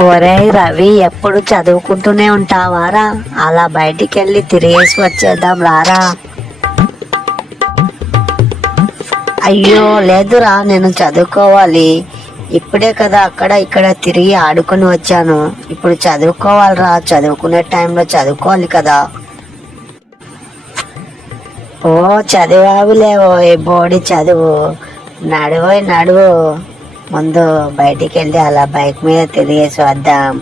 ఒరే రవి ఎప్పుడు చదువుకుంటూనే ఉంటావారా అలా బయటికి వెళ్ళి తిరిగేసి వచ్చేద్దాం రారా అయ్యో లేదురా నేను చదువుకోవాలి. ఇప్పుడే కదా అక్కడ ఇక్కడ తిరిగి ఆడుకుని వచ్చాను. ఇప్పుడు చదువుకోవాలిరా చదువుకునే టైంలో చదువుకోవాలి కదా. ఓ చదివావులేవో ఈ బోడి చదువు. నడువై నడువు. ముందు బయటికి వెళ్ళి అలా బైక్ మీద తిరిగేసి వద్దాం.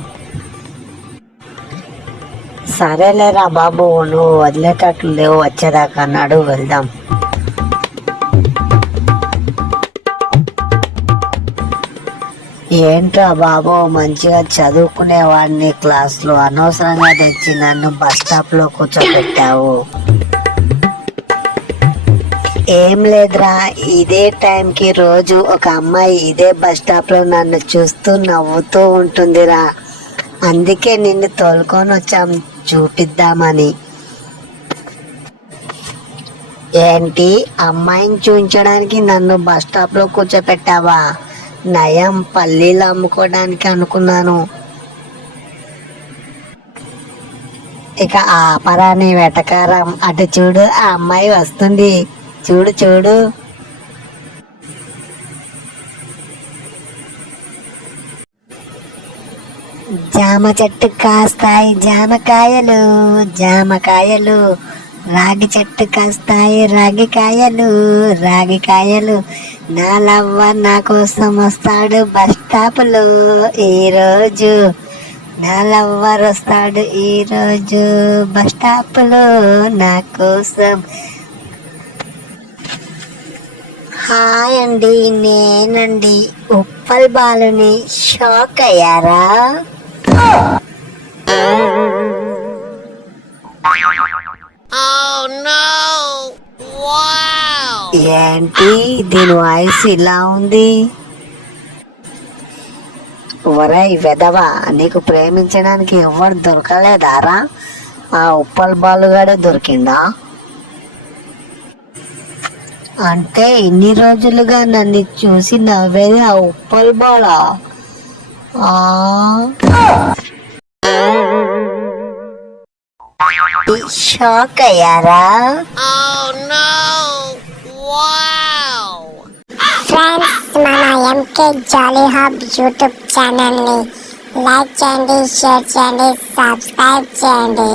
సరేలేరా బాబు నువ్వు వదిలేటట్లు లేవు వచ్చేదాకా అన్నాడు వెళ్దాం. ఏంట్రా బాబు మంచిగా చదువుకునేవాడిని క్లాస్లో అనవసరంగా తెచ్చి నన్ను బస్ స్టాప్లో కూర్చోబెట్టావు. ఏం లేదురా ఇదే టైంకి రోజు ఒక అమ్మాయి ఇదే బస్ స్టాప్లో నన్ను చూస్తూ నవ్వుతూ ఉంటుందిరా. అందుకే నిన్ను తోలుకొని వచ్చాం చూపిద్దామని. ఏంటి అమ్మాయిని చూపించడానికి నన్ను బస్ స్టాప్లో కూర్చోపెట్టావా? నయం పల్లీలు అమ్ముకోవడానికి అనుకున్నాను. ఇక ఆ పరాని వెటకారం. అటు చూడు ఆ అమ్మాయి వస్తుంది. చూడు చూడు. జామ చెట్టు కాస్తాయి జామకాయలు జామకాయలు రాగి చెట్టు కాస్తాయి రాగి కాయలు రాగి కాయలు నా లవ్వ నా కోసం వస్తాడు బస్ స్టాప్లో ఈరోజు నా లవ్వర్ వస్తాడు ఈరోజు బస్ స్టాప్లో నా కోసం. హాయ్ అండి నేనండి. ఉప్పల్ బాలుని షాక్ అయ్యారా? ఏంటి? దీని వాయిస్ ఇలా ఉంది. ఒరై వెదవా నీకు ప్రేమించడానికి ఎవరు దొరకలేదారా? ఆ ఉప్పల్ బాలుగాడే దొరికిందా? అంటే ఇన్ని రోజులుగా నన్ను చూసి నవ్వేది ఆ ఉప్పల్ బాలా. షాక్ అయ్యారా? ఫ్రెండ్స్ మన ఎంకే జాలీ హబ్ యూట్యూబ్ ఛానల్ని లైక్ చేయండి షేర్ చేయండి సబ్స్క్రైబ్ చేయండి.